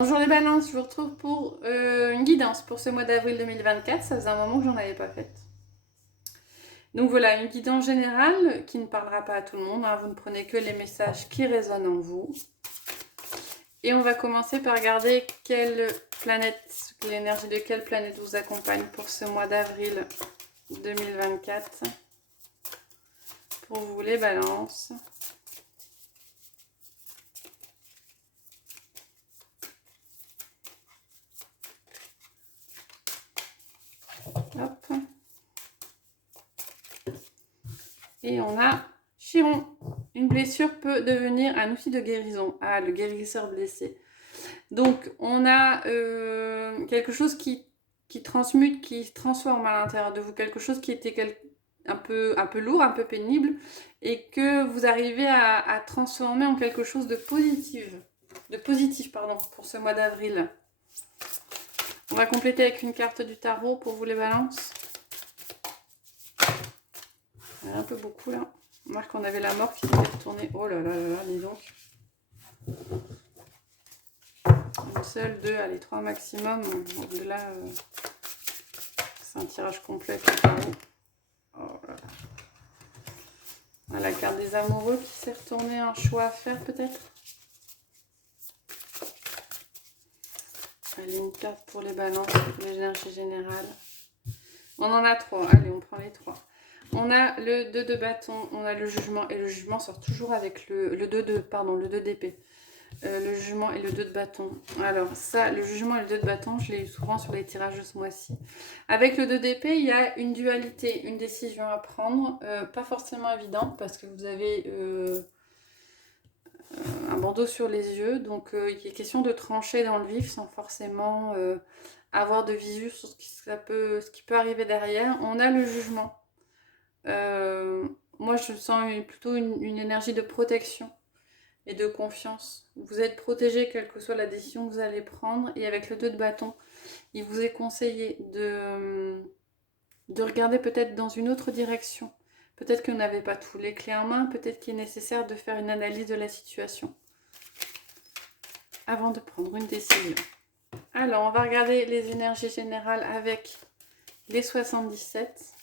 Bonjour les balances, je vous retrouve pour une guidance pour ce mois d'avril 2024. Ça faisait un moment que j'en avais pas faite. Donc voilà, une guidance générale qui ne parlera pas à tout le monde. Vous ne prenez que les messages qui résonnent en vous. Et on va commencer par regarder quelle planète, l'énergie de quelle planète vous accompagne pour ce mois d'avril 2024. Pour vous les balances. Hop. Et on a Chiron. Une blessure peut devenir un outil de guérison. Ah, le guérisseur blessé. Donc, on a quelque chose qui transmute, qui se transforme à l'intérieur de vous. Quelque chose qui était un peu lourd, un peu pénible. Et que vous arrivez à transformer en quelque chose de positif. Pour ce mois d'avril. On va compléter avec une carte du tarot pour vous les balances. Il y en a un peu beaucoup là. On remarque qu'on avait la mort qui s'était retournée. Oh là là là là, dis donc. Une seule, deux, allez, trois maximum. Au-delà, c'est un tirage complet avec le tarot. Oh là là. La carte des amoureux qui s'est retournée, un choix à faire peut-être. Allez, une carte pour les balances, pour les énergies générales. On en a trois, allez, on prend les trois. On a le 2 de bâton, on a le jugement, et le jugement sort toujours avec le 2 d'épée. Le jugement et le 2 de bâton. Alors ça, le jugement et le 2 de bâton, je l'ai eu souvent sur les tirages de ce mois-ci. Avec le 2 d'épée, il y a une dualité, une décision à prendre, pas forcément évidente parce que vous avez un bandeau sur les yeux, donc il est question de trancher dans le vif sans forcément avoir de visu sur ce qui peut arriver derrière. On a le jugement. Moi, je sens plutôt une énergie de protection et de confiance. Vous êtes protégé quelle que soit la décision que vous allez prendre. Et avec le 2 de bâton, il vous est conseillé de regarder peut-être dans une autre direction. Peut-être que vous n'avez pas tous les clés en main, peut-être qu'il est nécessaire de faire une analyse de la situation avant de prendre une décision. Alors, on va regarder les énergies générales avec les 77.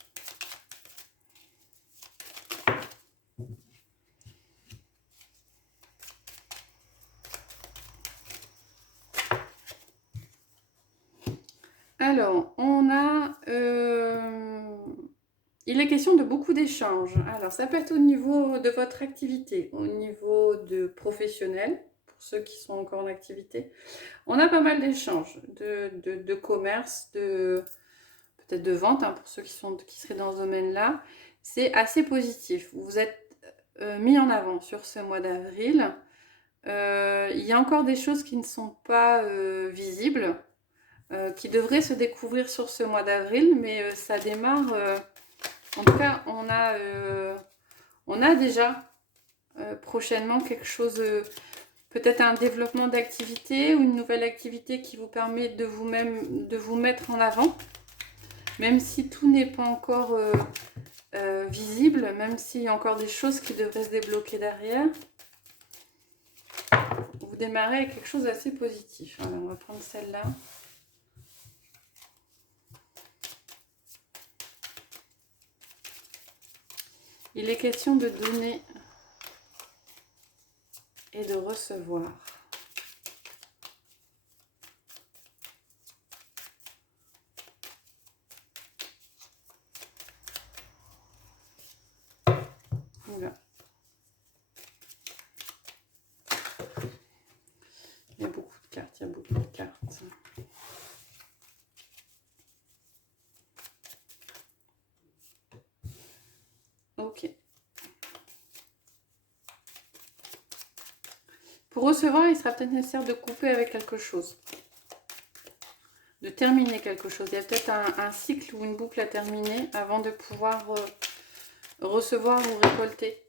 Alors, on a... il est question de beaucoup d'échanges. Alors, ça peut être au niveau de votre activité, au niveau de professionnel, pour ceux qui sont encore en activité. On a pas mal d'échanges, de commerce, peut-être de vente, pour ceux qui seraient dans ce domaine-là. C'est assez positif. Vous êtes mis en avant sur ce mois d'avril. Il y a encore des choses qui ne sont pas visibles, qui devraient se découvrir sur ce mois d'avril, mais ça démarre... en tout cas, on a déjà prochainement quelque chose, peut-être un développement d'activité ou une nouvelle activité qui vous permet de vous mettre en avant, même si tout n'est pas encore visible, même s'il y a encore des choses qui devraient se débloquer derrière. Vous démarrez avec quelque chose d'assez positif. Alors, on va prendre celle-là. Il est question de donner et de recevoir. Voilà. Il y a beaucoup de cartes, Ok. Pour recevoir, il sera peut-être nécessaire de couper avec quelque chose. De terminer quelque chose. Il y a peut-être un cycle ou une boucle à terminer avant de pouvoir recevoir ou récolter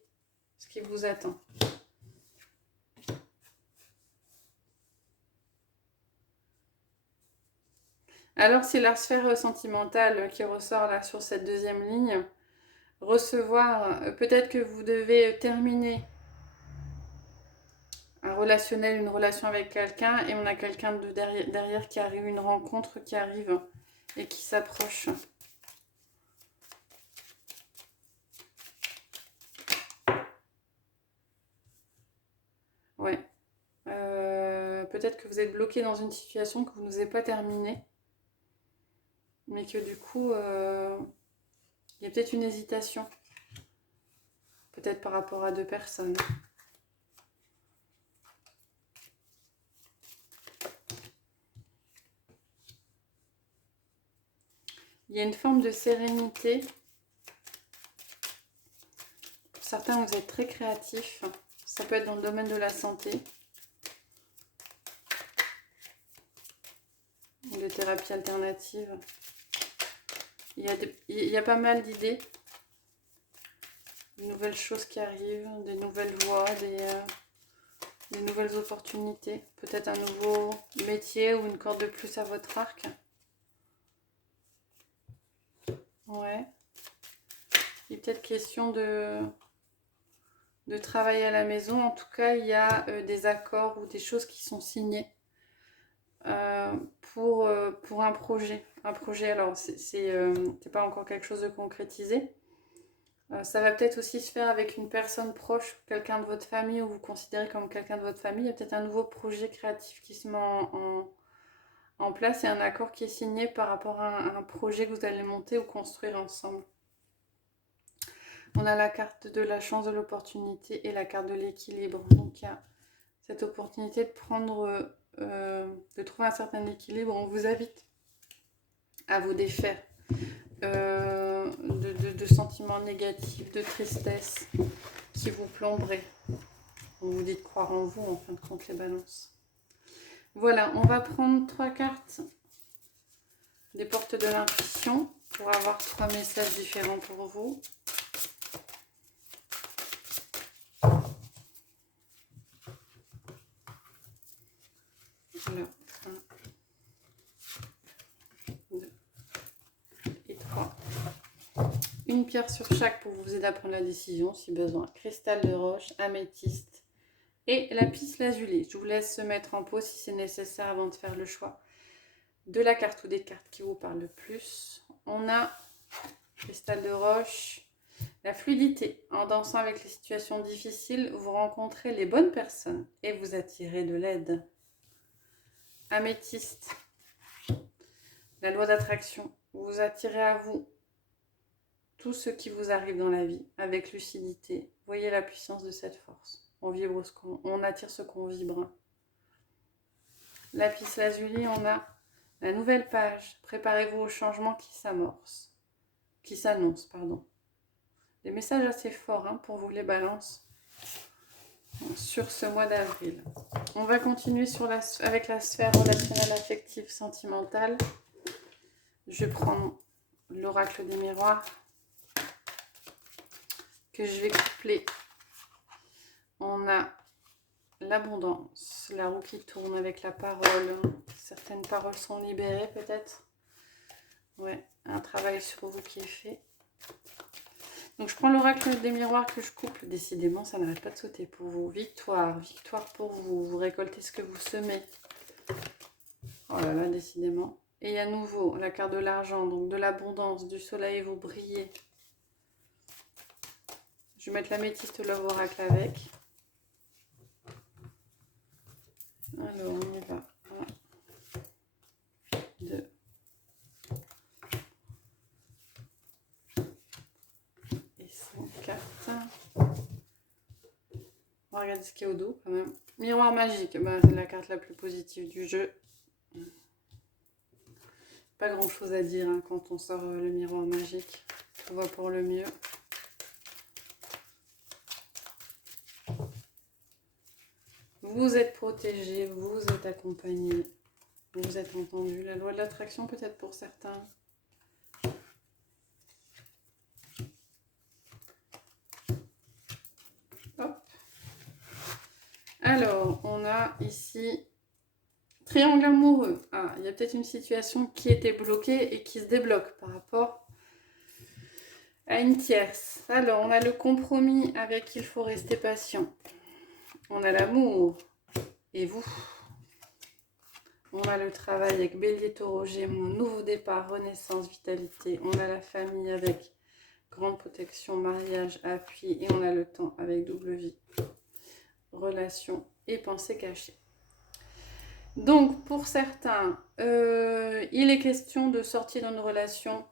ce qui vous attend. Alors, c'est la sphère sentimentale qui ressort là sur cette deuxième ligne. Recevoir, peut-être que vous devez terminer un relationnel, une relation avec quelqu'un, et on a quelqu'un de derrière qui arrive, une rencontre qui arrive et qui s'approche. Ouais. Peut-être que vous êtes bloqué dans une situation que vous n'osez pas terminer, mais que du coup, il y a peut-être une hésitation, peut-être par rapport à deux personnes. Il y a une forme de sérénité. Pour certains, vous êtes très créatifs. Ça peut être dans le domaine de la santé, de thérapie alternative. Il y a pas mal d'idées, de nouvelles choses qui arrivent, des nouvelles voies, des nouvelles opportunités. Peut-être un nouveau métier ou une corde de plus à votre arc. Ouais. Il est peut-être question de travailler à la maison. En tout cas, il y a des accords ou des choses qui sont signées pour un projet. Un projet, alors, c'est pas encore quelque chose de concrétisé. Ça va peut-être aussi se faire avec une personne proche, quelqu'un de votre famille, ou vous considérez comme quelqu'un de votre famille. Il y a peut-être un nouveau projet créatif qui se met en place et un accord qui est signé par rapport à un projet que vous allez monter ou construire ensemble. On a la carte de la chance, de l'opportunité et la carte de l'équilibre. Donc il y a cette opportunité de prendre, de trouver un certain équilibre. On vous invite à vous défaire de sentiments négatifs, de tristesse qui vous plomberaient. On vous dit de croire en vous, en fin de compte, les balances. Voilà, on va prendre 3 cartes des portes de l'intuition pour avoir 3 messages différents pour vous. Voilà, 1, 2 et 3. Une pierre sur chaque pour vous aider à prendre la décision si besoin. Cristal de roche, améthyste et lapis lazuli. Je vous laisse se mettre en pause si c'est nécessaire avant de faire le choix de la carte ou des cartes qui vous parlent le plus. On a cristal de roche, la fluidité. En dansant avec les situations difficiles, vous rencontrez les bonnes personnes et vous attirez de l'aide. Améthyste, la loi d'attraction. Vous attirez à vous tout ce qui vous arrive dans la vie avec lucidité. Voyez la puissance de cette force. On attire ce qu'on vibre. Lapis lazuli, on a la nouvelle page. Préparez-vous au changement qui s'annonce, pardon. Des messages assez forts pour vous les balances sur ce mois d'avril. On va continuer avec la sphère relationnelle, affective, sentimentale. Je vais prendre l'oracle des miroirs que je vais coupler. On a l'abondance, la roue qui tourne avec la parole. Certaines paroles sont libérées peut-être. Ouais, un travail sur vous qui est fait. Donc je prends l'oracle des miroirs que je couple. Décidément, ça n'arrête pas de sauter pour vous. Victoire, victoire pour vous. Vous récoltez ce que vous semez. Oh là là, décidément. Et à nouveau, la carte de l'argent, donc de l'abondance, du soleil, vous brillez. Je vais mettre l'améthyste Love Oracle avec. Alors, on y va. 1, 2. Et 5 cartes. On va regarder ce qu'il y a au dos quand même. Miroir magique, bah, c'est la carte la plus positive du jeu. Pas grand chose à dire quand on sort le miroir magique. Tout va pour le mieux. Vous êtes protégé, vous êtes accompagné, vous êtes entendu. La loi de l'attraction peut-être pour certains. Hop. Alors, on a ici triangle amoureux. Ah, il y a peut-être une situation qui était bloquée et qui se débloque par rapport à une tierce. Alors, on a le compromis avec il faut rester patient. On a l'amour, Et vous? On a le travail avec Bélier, Taureau, Gémeaux, nouveau départ, renaissance, vitalité. On a la famille avec grande protection, mariage, appui. Et on a le temps avec double vie, relation et pensée cachée. Donc, pour certains, il est question de sortir d'une relation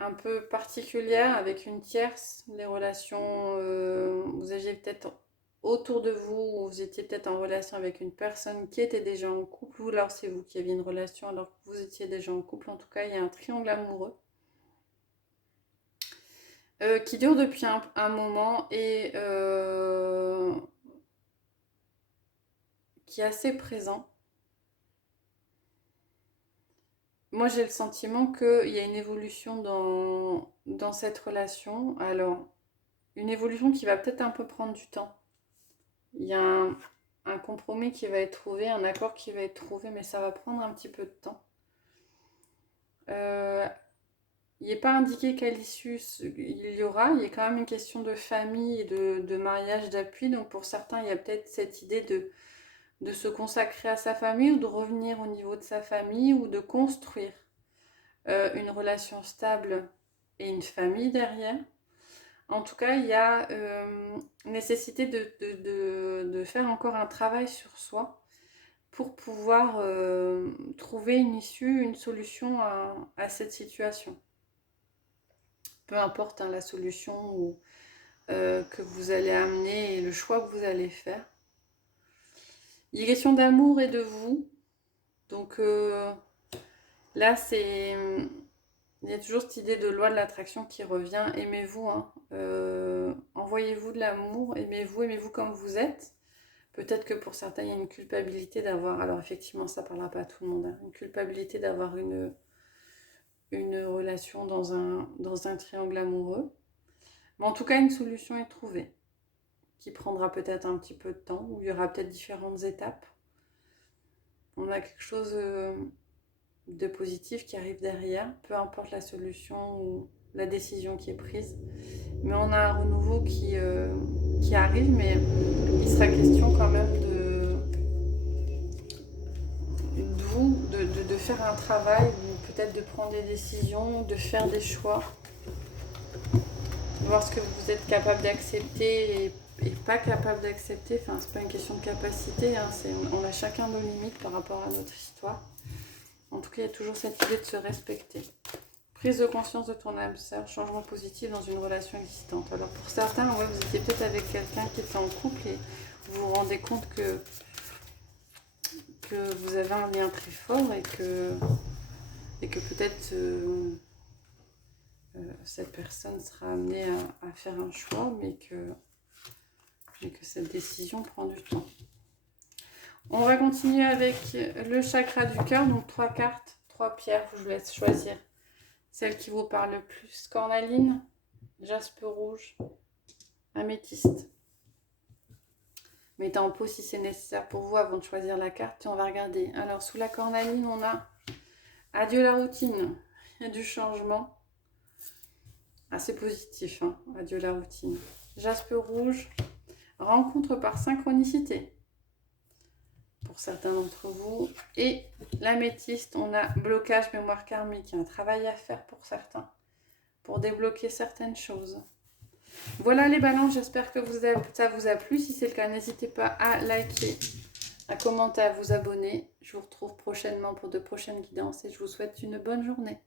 un peu particulière avec une tierce. Les relations, vous aviez peut-être autour de vous, ou vous étiez peut-être en relation avec une personne qui était déjà en couple, ou alors c'est vous qui aviez une relation alors que vous étiez déjà en couple. En tout cas, il y a un triangle amoureux qui dure depuis un moment et qui est assez présent. Moi, j'ai le sentiment qu'il y a une évolution dans cette relation. Alors, une évolution qui va peut-être un peu prendre du temps. Il y a un compromis qui va être trouvé, un accord qui va être trouvé, mais ça va prendre un petit peu de temps. Il n'est pas indiqué quelle issue il y aura. Il y a quand même une question de famille et de mariage, d'appui. Donc, pour certains, il y a peut-être cette idée de se consacrer à sa famille ou de revenir au niveau de sa famille ou de construire une relation stable et une famille derrière. En tout cas, il y a nécessité de faire encore un travail sur soi pour pouvoir trouver une issue, une solution à cette situation. Peu importe hein, la solution que vous allez amener et le choix que vous allez faire. Il est question d'amour et de vous. Donc là, il y a toujours cette idée de loi de l'attraction qui revient. Aimez-vous, hein. Envoyez-vous de l'amour, aimez-vous comme vous êtes. Peut-être que pour certains, il y a une culpabilité d'avoir, alors effectivement, ça ne parlera pas à tout le monde, hein, une culpabilité d'avoir une relation dans un triangle amoureux. Mais en tout cas, une solution est trouvée, qui prendra peut-être un petit peu de temps, où il y aura peut-être différentes étapes. On a quelque chose de positif qui arrive derrière, peu importe la solution ou la décision qui est prise. Mais on a un renouveau qui arrive, mais il sera question quand même de faire un travail, ou peut-être de prendre des décisions, de faire des choix, de voir ce que vous êtes capable d'accepter et pas capable d'accepter. Enfin, c'est pas une question de capacité, hein, on a chacun nos limites par rapport à notre histoire. En tout cas, il y a toujours cette idée de se respecter. Prise de conscience de ton âme sœur, changement positif dans une relation existante. Alors pour certains, ouais, vous étiez peut-être avec quelqu'un qui était en couple et vous vous rendez compte que vous avez un lien très fort et que peut-être cette personne sera amenée à faire un choix, mais que cette décision prend du temps. On va continuer avec le chakra du cœur, donc 3 cartes, 3 pierres, je vous laisse choisir celle qui vous parle le plus. Cornaline, jaspe rouge, améthyste. Mettez en pause si c'est nécessaire pour vous avant de choisir la carte et on va regarder. Alors sous la cornaline, on a adieu la routine, il y a du changement. Assez positif, hein, adieu la routine. Jaspe rouge, rencontre par synchronicité pour certains d'entre vous. Et l'améthyste, on a blocage, mémoire karmique, un travail à faire pour certains, pour débloquer certaines choses. Voilà les balances, j'espère que ça vous a plu. Si c'est le cas, n'hésitez pas à liker, à commenter, à vous abonner. Je vous retrouve prochainement pour de prochaines guidances et je vous souhaite une bonne journée.